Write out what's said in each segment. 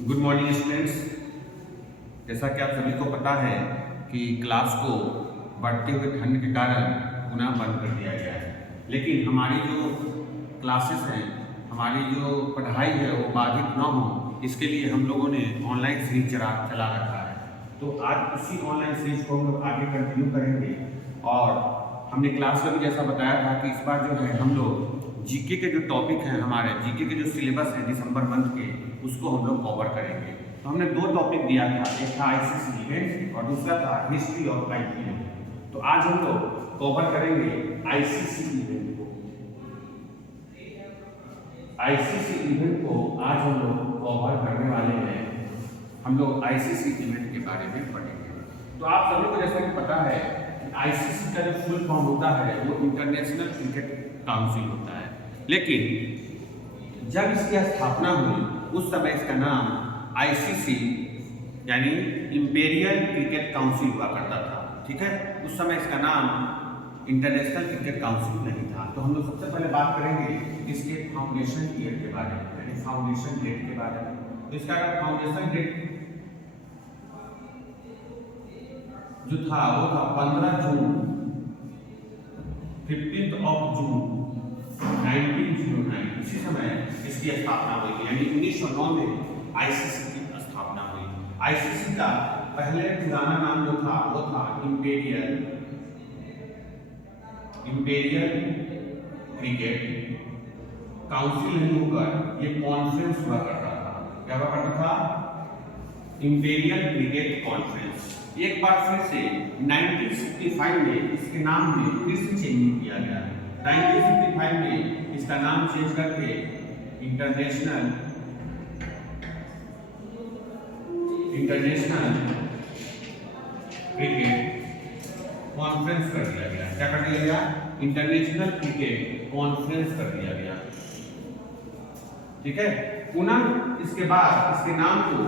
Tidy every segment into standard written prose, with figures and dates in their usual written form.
Good morning students. जैसा कि आप सभी को पता है कि क्लास को बढ़ते हुए ठंड के कारण पुनः बंद कर दिया गया है, लेकिन हमारी जो क्लासेस हैं, हमारी जो पढ़ाई है वो बाधित ना हो, इसके लिए हम लोगों ने ऑनलाइन सीरीज चला रखा है। तो आज उसी ऑनलाइन सीरीज को हम लोग आगे कंटिन्यू करेंगे और हमने क्लास में भी जैसा बताया था कि इस बार जो है हम लोग जीके के जो टॉपिक हैं, हमारे जीके के जो सिलेबस है दिसंबर मंथ के, उसको हम लोग कवर करेंगे। तो हमने दो टॉपिक दिया था, एक था आईसीसी इवेंट और दूसरा था हिस्ट्री ऑफ आईपीएल। तो आज हम लोग कवर करेंगे आईसीसी इवेंट को। आईसीसी इवेंट को आज हम लोग कवर करने वाले हैं। हम लोग आईसीसी इवेंट के बारे में पढ़ेंगे। तो आप सभी को जैसा कि पता है कि आईसीसी का जो फुल फॉर्म होता है वो इंटरनेशनल क्रिकेट काउंसिल होता है, लेकिन जब इसकी स्थापना हुई उस समय इसका नाम आईसीसी यानी इंपीरियल क्रिकेट काउंसिल हुआ करता था। ठीक है, उस समय इसका नाम इंटरनेशनल क्रिकेट काउंसिल नहीं था। तो हम लोग सबसे पहले बात करेंगे इसके फाउंडेशन ईयर के बारे में, यानी फाउंडेशन डेट के बारे में। तो इसका फाउंडेशन डेट जो था वो था 15 जून 15 जून 1909। इसी समय इसकी स्थापना हुई थी, यानी 1909 में आईसीसी की स्थापना हुई। आईसीसी का पहले पुराना नाम जो था वो था इंपीरियल क्रिकेट काउंसिल नहीं होकर ये कॉन्फ्रेंस हुआ करता था। क्या हुआ करता था? Imperial cricket conference. एक बार फिर से 1965 में इसके नाम में फिर से चेंज किया गया। 1965 में इसका नाम चेंज करके इंटरनेशनल क्रिकेट कॉन्फ्रेंस कर दिया गया। क्या कर दिया गया? इंटरनेशनल क्रिकेट कॉन्फ्रेंस कर दिया गया। ठीक है, पुनः इसके बाद इसके नाम को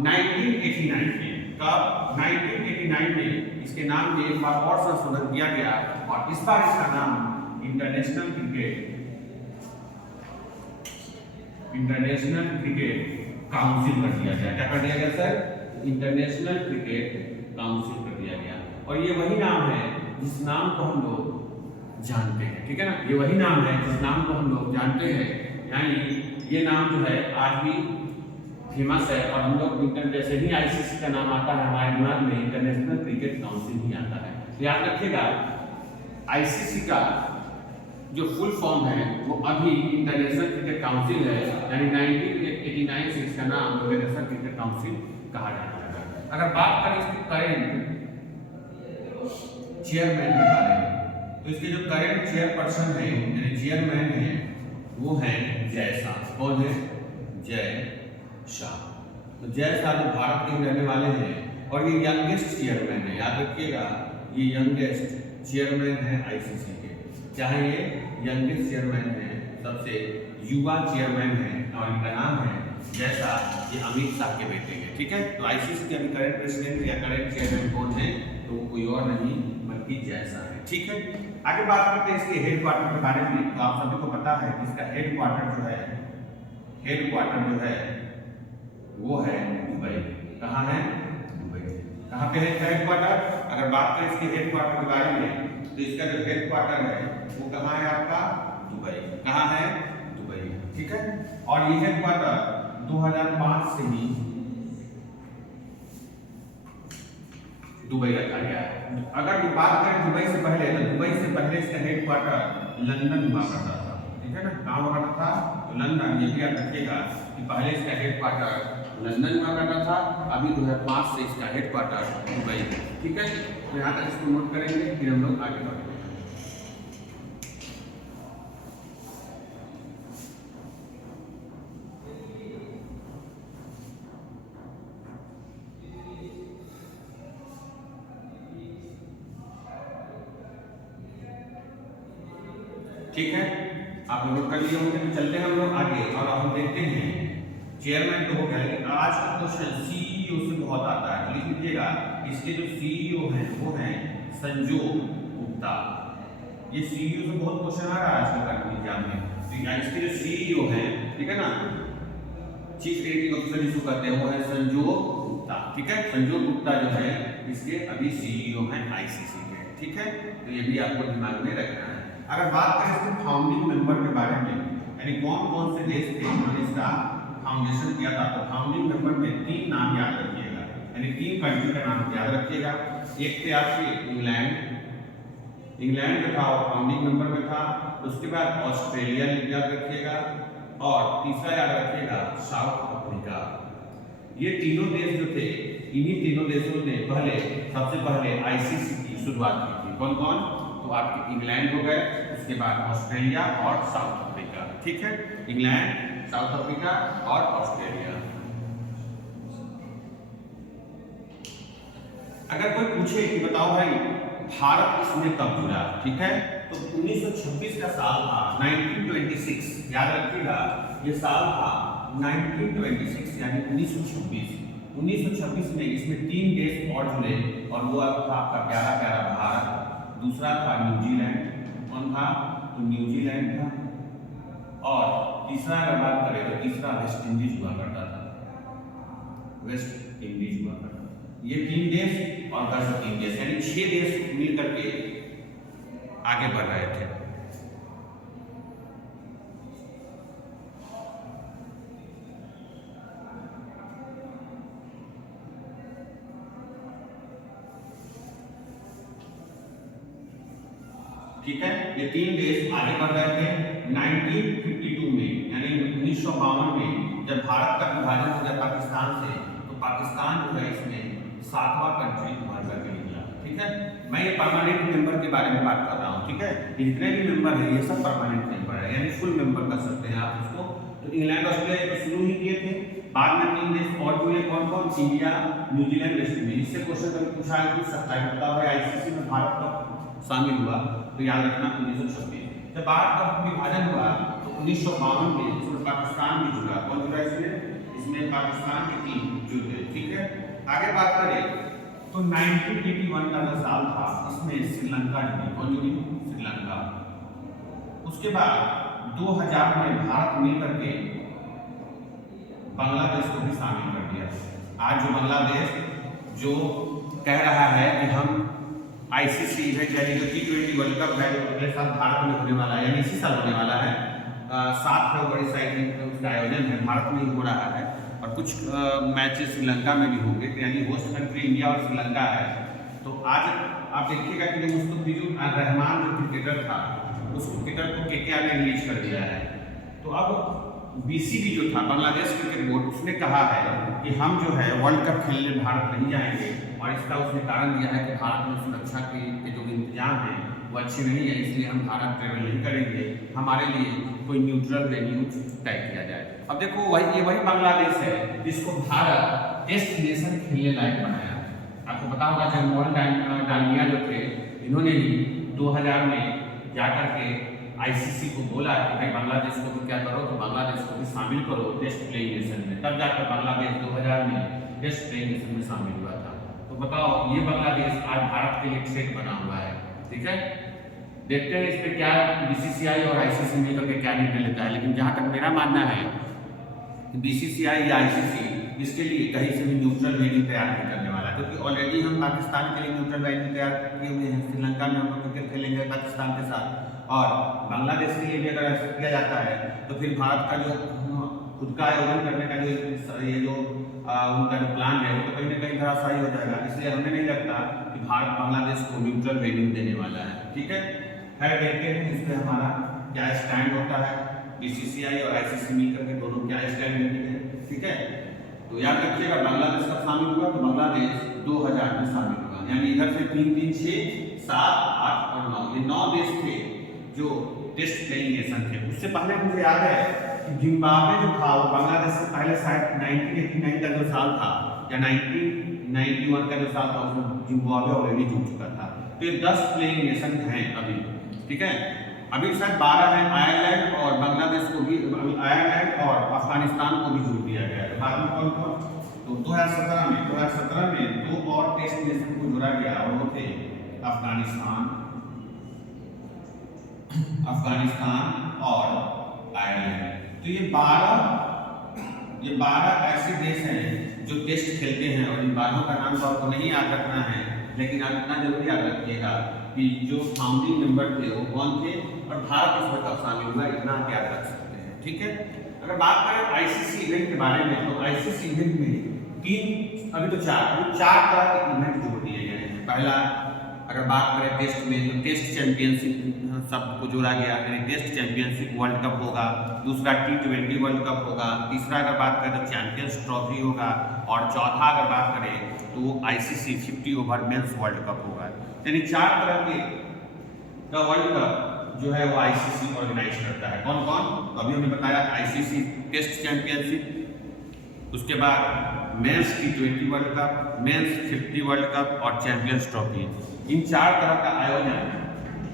1989 में, कब? 1989 में इसके नाम में एक बार और संशोधन किया गया और इस बार इसका नाम इंटरनेशनल क्रिकेट काउंसिल कर दिया गया। क्या कर दिया गया सर? इंटरनेशनल क्रिकेट काउंसिल कर दिया गया। और ये वही नाम है जिस नाम को हम लोग जानते हैं। ठीक है ना, ये वही नाम है जिस नाम को हम लोग जानते हैं, यानी ये नाम जो है आज भी फेमस है। और हम लोग जैसे ही आईसीसी का नाम आता है हमारे दिमाग में इंटरनेशनल क्रिकेट काउंसिल ही आता है। तो याद रखिएगा, आईसीसी का जो फुल फॉर्म है वो अभी इंटरनेशनल क्रिकेट काउंसिल है, यानी 1989 से इसका नाम इंटरनेशनल क्रिकेट काउंसिल कहा जाता है। अगर बात करें इसके करेंट चेयरमैन के बारे में, तो इसके जो करेंट चेयरपर्सन है यानी चेयरमैन है वो है जय शाह। कौन है? जय शाह। तो जय शाह जो भारत के रहने वाले हैं और ये यंगेस्ट चेयरमैन है। याद रखिएगा, ये यंगेस्ट चेयरमैन है आईसीसी के। चाहे ये यंगेस्ट चेयरमैन है, सबसे युवा चेयरमैन है और इनका नाम है जय शाह। ये अमित शाह के बेटे हैं। ठीक है, तो आईसीसी के अभी करंट प्रेसिडेंट या करंट चेयरमैन कौन है? तो वो कोई और नहीं बल्कि जय शाह है। ठीक है, आगे बात करते हैं इसके हेडक्वार्टर के बारे में। तो आप सभी को पता है कि इसका हेडक्वार्टर जो है वो है दुबई। कहाँ है? दुबई। कहाँ पे है हेडक्वार्टर? अगर बात करें इसके हेडक्वार्टर के बारे में, तो इसका जो हेडक्वार्टर है वो कहाँ है आपका? दुबई। कहाँ है? दुबई। ठीक है, और ये हेडक्वार्टर 2005 से ही दुबई रखा गया है। अगर बात करें दुबई से पहले, तो दुबई से पहले इसका हेडक्वार्टर लंदन हुआ करता था। ठीक है ना, कहाँ हुआ करता था? तो लंदन। ये भी याद रखिएगा कि पहले इसका हेडक्वार्टर लंदन हुआ करता था, अभी 2005 से इसका हेडक्वार्टर दुबई है। ठीक है, तो यहाँ तक इसको नोट करेंगे, फिर हम लोग आगे बढ़ेंगे। ठीक है, आप नोट कर लिए होंगे। तो चलते हैं हम लोग आगे और हम देखते हैं चेयरमैन तो हो गया, लेकिन आज का क्वेश्चन सीईओ से बहुत आता है। लिख लीजिएगा, इसके जो सीईओ हैं वो हैं संजोग गुप्ता। ये सीईओ से बहुत क्वेश्चन आ रहा है आज के करंट एग्जाम में। तो इसके जो सीईओ हैं, ठीक है ना, चीफ एडिटिंग ऑफिसर जिसको कहते हैं वो है संजोग गुप्ता, ठीक है। संजोग गुप्ता जो है इसके अभी सीईओ हैं आईसीसी के, ठीक है। तो ये भी आपको दिमाग में रखना है। अगर बात करें इसके फाउंडिंग मेंबर के बारे में, यानी कौन कौन से देश थे जिन्होंने इसका फाउंडेशन किया था, तो फाउंडिंग मेंबर में 3 नाम याद रखिएगा, यानी 3 कंट्री का नाम याद रखिएगा। एक थे आपके इंग्लैंड में था, वो फाउंडिंग मेंबर में था। उसके बाद ऑस्ट्रेलिया याद रखिएगा, और तीसरा याद रखिएगा साउथ अफ्रीका। ये तीनों देश जो थे, इन्हीं तीनों देशों ने सबसे पहले आईसीसी की शुरुआत की थी। कौन कौन? तो आपके इंग्लैंड हो गए, उसके बाद ऑस्ट्रेलिया और साउथ अफ्रीका, ठीक है। इंग्लैंड, साउथ अफ्रीका और ऑस्ट्रेलिया। अगर कोई पूछे कि बताओ भाई भारत इसमें कब जुड़ा, ठीक है, तो 1926 का साल था, 1926 याद रखिएगा, ये साल था 1926 यानी 1926 में इसमें 3 देश और जुड़े, और वो था आपका प्यारा प्यारा भारत, दूसरा था न्यूजीलैंड, कौन था? तो न्यूजीलैंड था, और तीसरा अगर बात करें तो तीसरा वेस्ट इंडीज हुआ करता था, वेस्ट इंडीज हुआ करता था। ये 3 देश और 3 देश यानी 6 देश मिल करके आगे बढ़ रहे थे। ठीक है, ये 3 देश आगे बढ़ रहे थे। 1952 में यानी 1952 में जब भारत का विभाजन हो गया पाकिस्तान से, तो पाकिस्तान जो है इसमें 7वां कंट्री उभर करके निकला, ठीक है। मैं ये परमानेंट मेंबर के बारे में बात कर रहा हूँ, ठीक है। जितने भी मेंबर है ये सब परमानेंट मेंबर है, यानी फुल मेंबर कर सकते हैं आप इसको। तो इंग्लैंड ऑस्ट्रेलिया तो शुरू ही किए थे, बाद में 3 देश और जुड़े, कौन कौन? India, New Zealand, West Indies. इससे क्वेश्चन कभी पूछ सकता है, बताओ भाई आईसीसी में भारत कब शामिल हुआ, तो याद रखना 1926। जब भारत का विभाजन हुआ तो 1952 में इसमें पाकिस्तान भी जुड़ा, कौन जुड़ा इसमें पाकिस्तान की टीम जुड़ गई, ठीक है। आगे बात करें तो 1981 का जो साल था, इसमें श्रीलंका जुड़ी, कौन जुड़ी? श्रीलंका। उसके बाद 2000 में भारत मिलकर के बांग्लादेश को भी शामिल कर दिया। आज जो बांग्लादेश जो कह रहा है कि हम आईसीसी इवेंट यानी जो T20 वर्ल्ड कप है जो अगले साल भारत में होने वाला है, यानी इसी साल होने वाला है, 7 फरवरी से उसका आयोजन है, भारत में ही हो रहा है, और कुछ मैचेस श्रीलंका में भी होंगे, यानी होस्ट कंट्री इंडिया और श्रीलंका है। तो आज आप देखिएगा कि जो मुस्तफिजुर रहमान जो क्रिकेटर था, उस क्रिकेटर को केकेआर ने रिलीज कर दिया है। तो अब बीसीबी जो था, बांग्लादेश क्रिकेट बोर्ड, उसने कहा है कि हम जो है वर्ल्ड कप खेलने भारत नहीं जाएंगे, और इसका उसने कारण दिया है कि भारत में सुरक्षा के जो इंतजाम है वो अच्छे नहीं है, इसलिए हम भारत ट्रेवल नहीं करेंगे, हमारे लिए कोई न्यूट्रल वेन्यू तय किया जाए। अब देखो वही बांग्लादेश है जिसको भारत टेस्ट नेशन खेलने लायक बनाया। आपको पता होगा जब मोहन डालमिया जो थे, इन्होंने ही 2000 में जाकर के आईसीसी को बोला कि भाई बांग्लादेश को भी क्या करो, तो बांग्लादेश को भी शामिल करो टेस्ट प्लेइंग नेशन में, तब जाकर बांग्लादेश 2000 में टेस्ट प्लेइंग नेशन में शामिल हुआ था। तो बताओ ये बांग्लादेश आज भारत के लिए थ्रेट बना हुआ है, ठीक है। देखते हैं इस पर क्या बीसीसीआई और आईसीसी मिलकर के क्या निर्णय लेता है, लेकिन जहाँ तक मेरा मानना है बीसीसीआई या आईसीसी इसके लिए कहीं से भी न्यूट्रल वेन्यू तैयार नहीं करने वाला, क्योंकि ऑलरेडी हम पाकिस्तान के लिए न्यूट्रल वेन्यू तैयार किए हुए हैं। श्रीलंका में हम लोग क्रिकेट खेलेंगे पाकिस्तान के साथ, और बांग्लादेश के लिए भी अगर ऐसा किया जाता है तो फिर भारत का जो खुद का आयोजन करने का जो उनका जो प्लान है वो तो कहीं ना कहीं धराशायी हो जाएगा। इसलिए हमें नहीं लगता कि भारत बांग्लादेश को न्यूट्रल वेन्यू देने वाला है, ठीक है। खैर देखते हैं इस पर हमारा क्या स्टैंड होता है, बीसीसीआई और आईसीसी मिलकर के दोनों क्या स्टैंड लेते हैं, ठीक है। तो याद रखिएगा बांग्लादेश कब शामिल हुआ, तो बांग्लादेश 2000 में शामिल हुआ, यानी इधर से 3 3 6 7 8 और 9 ये 9 देश थे जो टेस्ट प्लेइंग नेशन थे। उससे पहले मुझे याद है कि जिम्बाब्वे जो था वो बांग्लादेश से पहले शायद 1989 का जो साल था या 1991 का जो साल था उसमें जिम्बाब्वे ऑलरेडी जुड़ चुका था। तो ये 10 प्लेइंग नेशन हैं अभी, ठीक है। अभी शायद 12 हैं, आयरलैंड और बांग्लादेश को भी, आयरलैंड और अफगानिस्तान को भी जोड़ दिया गया है। बाद में कौन कौन, तो 2017 में 2 और टेस्ट नेशन को जोड़ा गया, और वो थे अफगानिस्तान और आयरलैंड। तो ये 12 ये 12 ऐसे देश हैं जो टेस्ट खेलते हैं, और इन 12 का नाम तो आपको नहीं याद रखना है, लेकिन आप इतना जरूर याद रखिएगा कि जो फाउंडिंग मेंबर थे वो कौन थे और भारत इसमें कब शामिल हुआ, इतना आप याद रख सकते हैं। ठीक है, अगर बात करें आईसीसी इवेंट के बारे में, तो आईसीसी इवेंट में अभी तो चार तरह के इवेंट जोड़ दिए गए हैं। पहला, अगर बात करें टेस्ट में, तो टेस्ट चैंपियनशिप सबको जोड़ा गया, यानी टेस्ट चैंपियनशिप वर्ल्ड कप होगा। दूसरा T20 वर्ल्ड कप होगा। तीसरा अगर बात करें तो चैंपियंस ट्रॉफी होगा। और चौथा अगर बात करें तो वो ICC 50 over mains world cup होगा। यानी 4 तरह के का वर्ल्ड कप जो है वो ICC ऑर्गेनाइज करता है। कौन कौन? तो अभी हमने बताया ICC टेस्ट चैंपियनशिप, उसके बाद men's T20 world cup, men's 50 world cup और चैंपियंस ट्रॉफी। इन 4 तरह का आयोजन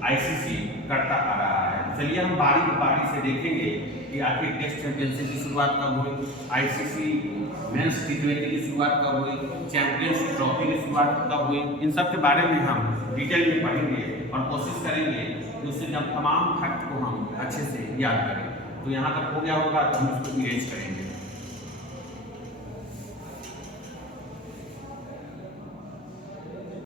ICC करता आ रहा है। चलिए हम बारी से देखेंगे कि आखिर टेस्ट चैंपियनशिप की शुरुआत कब हुई, ICC मेंस T20 की शुरुआत कब हुई, चैंपियंस ट्रॉफी की शुरुआत कब हुई। इन सब के बारे में हम डिटेल में पढ़ेंगे और कोशिश करेंगे कि उससे जब तमाम फैक्ट को हम अच्छे से याद करें। तो यहाँ तक हो गया होगा तो हम इसको इरेज करेंगे।